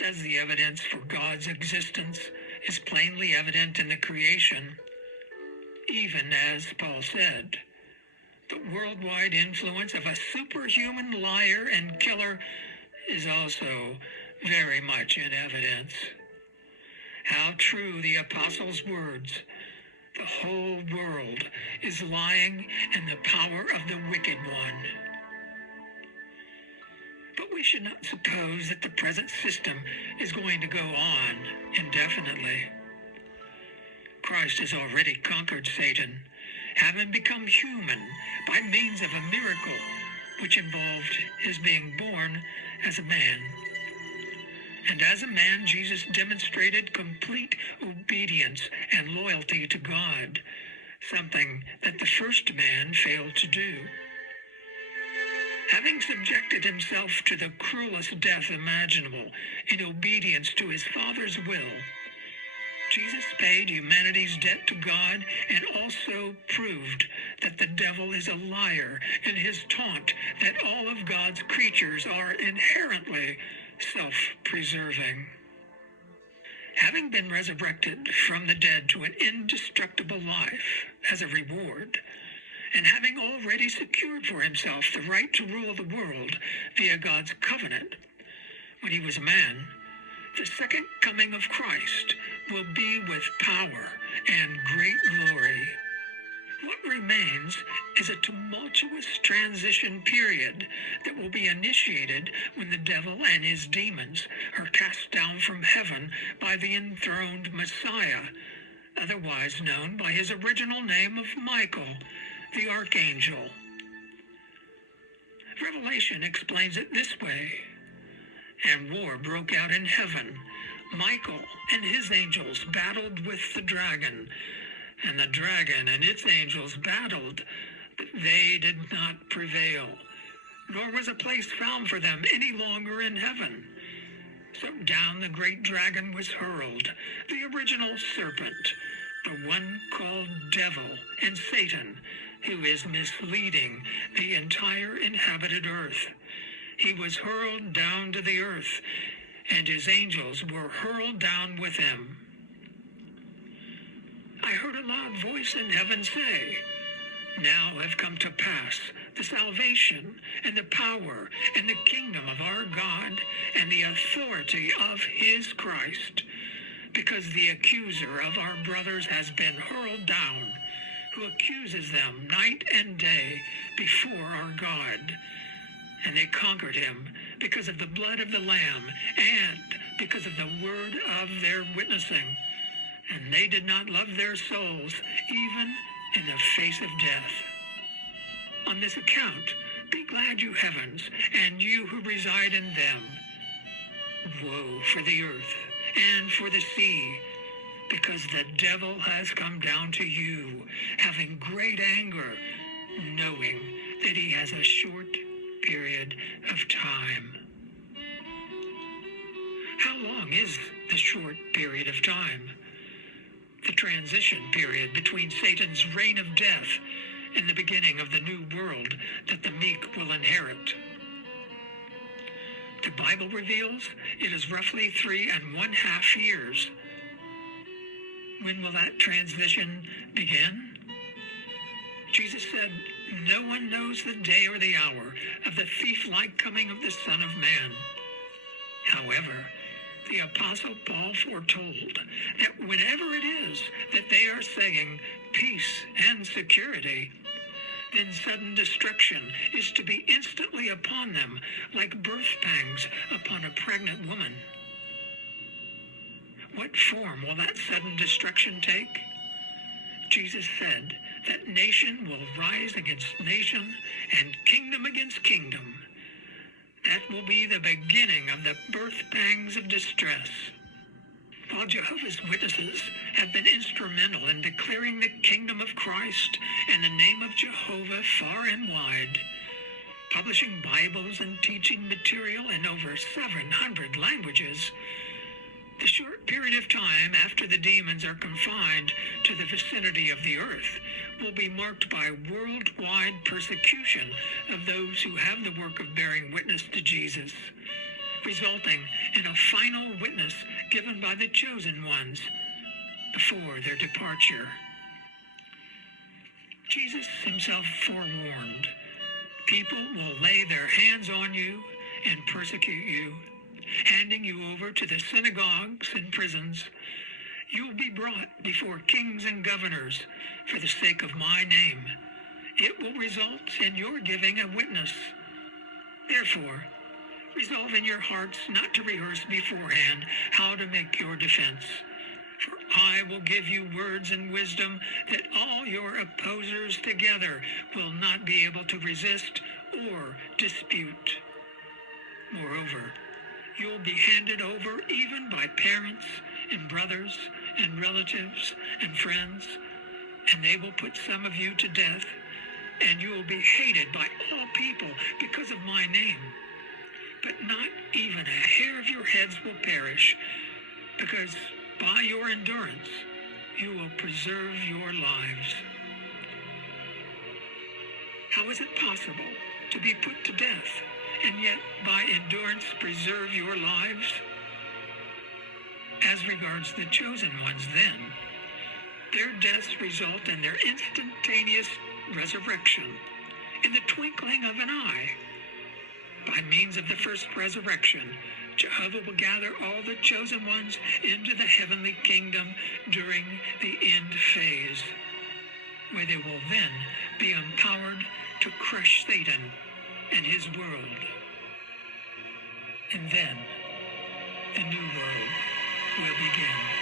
just as the evidence for God's existence is plainly evident in the creation, even as Paul said, the worldwide influence of a superhuman liar and killer is also very much in evidence. How true the apostles' words, "The whole world is lying in the power of the wicked one." But we should not suppose that the present system is going to go on indefinitely. Christ has already conquered Satan, having become human by means of a miracle which involved his being born as a man. And as a man, Jesus demonstrated complete obedience and loyalty to God, something that the first man failed to do. Having subjected himself to the cruelest death imaginable in obedience to his Father's will, Jesus paid humanity's debt to God and also proved that the devil is a liar in his taunt that all of God's creatures are inherently self-preserving. Having been resurrected from the dead to an indestructible life as a reward, and having already secured for himself the right to rule the world via God's covenant when he was a man, the second coming of Christ will be with power and great glory. What remains is a tumultuous transition period that will be initiated when the devil and his demons are cast down from heaven by the enthroned Messiah, otherwise known by his original name of Michael, the archangel. Revelation explains it this way: "And war broke out in heaven. Michael and his angels battled with the dragon, and the dragon and its angels battled, but they did not prevail, nor was a place found for them any longer in heaven. So down the great dragon was hurled, the original serpent, the one called Devil and Satan, who is misleading the entire inhabited earth. He was hurled down to the earth, and his angels were hurled down with him. I heard a loud voice in heaven say, 'Now have come to pass the salvation and the power and the kingdom of our God and the authority of his Christ, because the accuser of our brothers has been hurled down, who accuses them night and day before our God. And they conquered him because of the blood of the Lamb and because of the word of their witnessing. And they did not love their souls even in the face of death. On this account, be glad, you heavens, and you who reside in them. Woe for the earth and for the sea, because the devil has come down to you, having great anger, knowing that he has a short period of time.'" How long is the short period of time? The transition period between Satan's reign of death and the beginning of the new world that the meek will inherit. The Bible reveals it is roughly 3.5 years. When will that transition begin? Jesus said, "No one knows the day or the hour of the thief-like coming of the Son of Man." However, the Apostle Paul foretold that whenever it is that they are saying peace and security, then sudden destruction is to be instantly upon them, like birth pangs upon a pregnant woman. What form will that sudden destruction take? Jesus said that nation will rise against nation and kingdom against kingdom. That will be the beginning of the birth pangs of distress. While Jehovah's Witnesses have been instrumental in declaring the kingdom of Christ and the name of Jehovah far and wide, publishing Bibles and teaching material in over 700 languages, the short period of time after the demons are confined to the vicinity of the earth will be marked by worldwide persecution of those who have the work of bearing witness to Jesus, resulting in a final witness given by the chosen ones before their departure. Jesus himself forewarned, people will lay their hands on you and persecute you, handing you over to the synagogues and prisons. You will be brought before kings and governors for the sake of my name. It will result in your giving a witness. Therefore, resolve in your hearts not to rehearse beforehand how to make your defense. For I will give you words and wisdom that all your opposers together will not be able to resist or dispute. Moreover, you will be handed over even by parents and brothers and relatives and friends, and they will put some of you to death, and you will be hated by all people because of my name. But not even a hair of your heads will perish, because by your endurance you will preserve your lives. How is it possible to be put to death and yet by endurance preserve your lives? As regards the chosen ones then, their deaths result in their instantaneous resurrection in the twinkling of an eye. By means of the first resurrection, Jehovah will gather all the chosen ones into the heavenly kingdom during the end phase, where they will then be empowered to crush Satan and his world. And then the new world will begin.